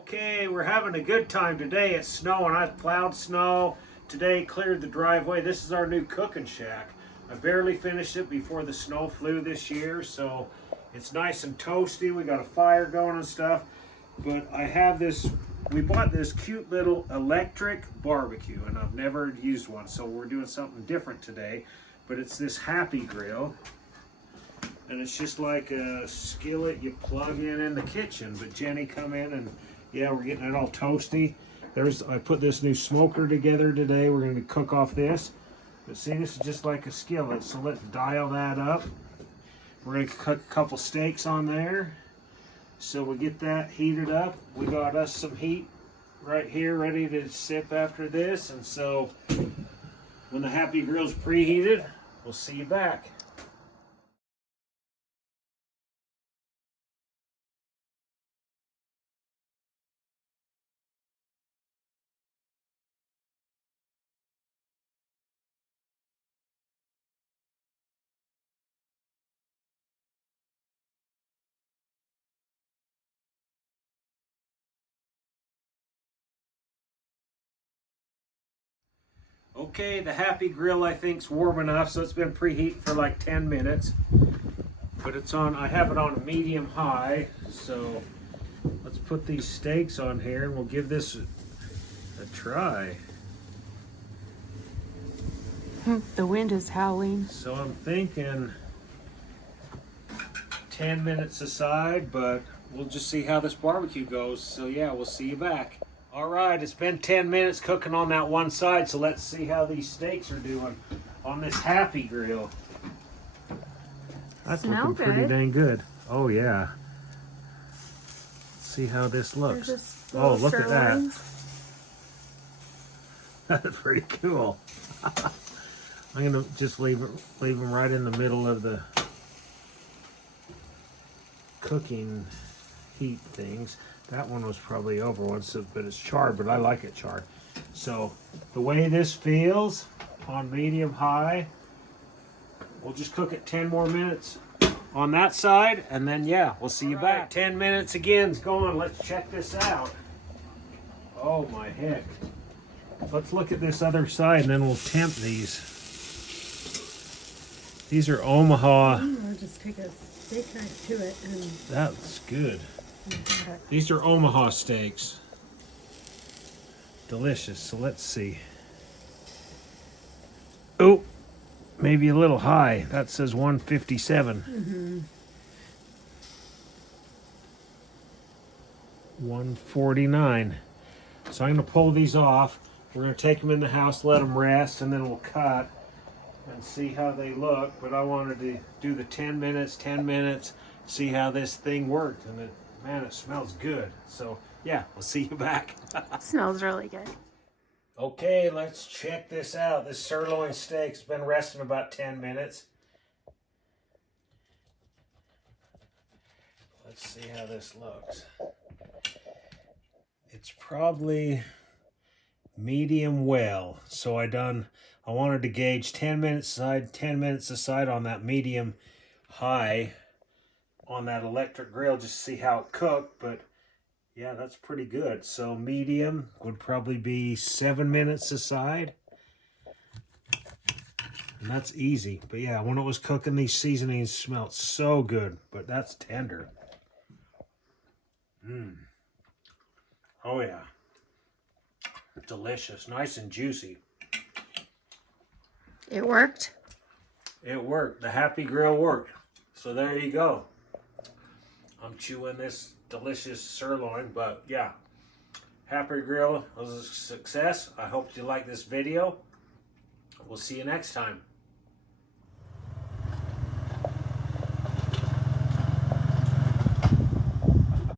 Okay, we're having a good time today. It's snowing. I plowed snow today, cleared the driveway. This is our new cooking shack. I barely finished it before the snow flew this year, so it's nice and toasty. We got a fire going and stuff. But I have this, we bought this cute little electric barbecue, and I've never used one, so we're doing something different today. But it's this Happy Grill. And it's just like a skillet you plug in the kitchen. But Jenny come in and yeah, we're getting it all toasty. I put this new smoker together today. We're going to cook off this. But see, this is just like a skillet. So let's dial that up. We're going to cook a couple steaks on there. So we get that heated up. We got us some heat right here ready to sip after this. And so when the Happy Grill's preheated, we'll see you back. Okay, the Happy Grill I think's warm enough, so it's been preheating for like 10 minutes. But it's on, I have it on a medium high, so let's put these steaks on here and we'll give this a try. The wind is howling. So I'm thinking 10 minutes aside, but we'll just see how this barbecue goes. So yeah, we'll see you back. All right, it's been 10 minutes cooking on that one side, so let's see how these steaks are doing on this Happy Grill. That's looking pretty dang good. Oh yeah. Let's see how this looks. Oh, look at that. That's pretty cool. I'm gonna just leave them right in the middle of the cooking heat things. That one was probably over once, but it's charred, but I like it charred. So the way this feels on medium high, we'll just cook it 10 more minutes on that side, and then yeah, we'll see you back. 10 minutes again is going. Let's check this out. Oh my heck. Let's look at this other side and then we'll temp these. These are Omaha. I'll just take a steak knife to it and that's good. These are Omaha steaks. Delicious. So let's see. Oh, maybe a little high. That says 157. 149. So I'm going to pull these off. We're going to take them in the house, let them rest, and then we'll cut and see how they look. But I wanted to do the 10 minutes, see how this thing worked. And man, it smells good. So yeah, we'll see you back. it smells really good. Okay, let's check this out. This sirloin steak's been resting about 10 minutes. Let's see how this looks. It's probably medium well. So I wanted to gauge 10 minutes aside on that medium high on that electric grill just to see how it cooked. But yeah, that's pretty good. So medium would probably be 7 minutes aside. And that's easy. But yeah, when it was cooking, these seasonings smelled so good. But that's tender. Oh yeah. Delicious. Nice and juicy. It worked? It worked. The Happy Grill worked. So there you go. I'm chewing this delicious sirloin, but yeah, Happy Grill was a success. I hope you like this video. We'll see you next time.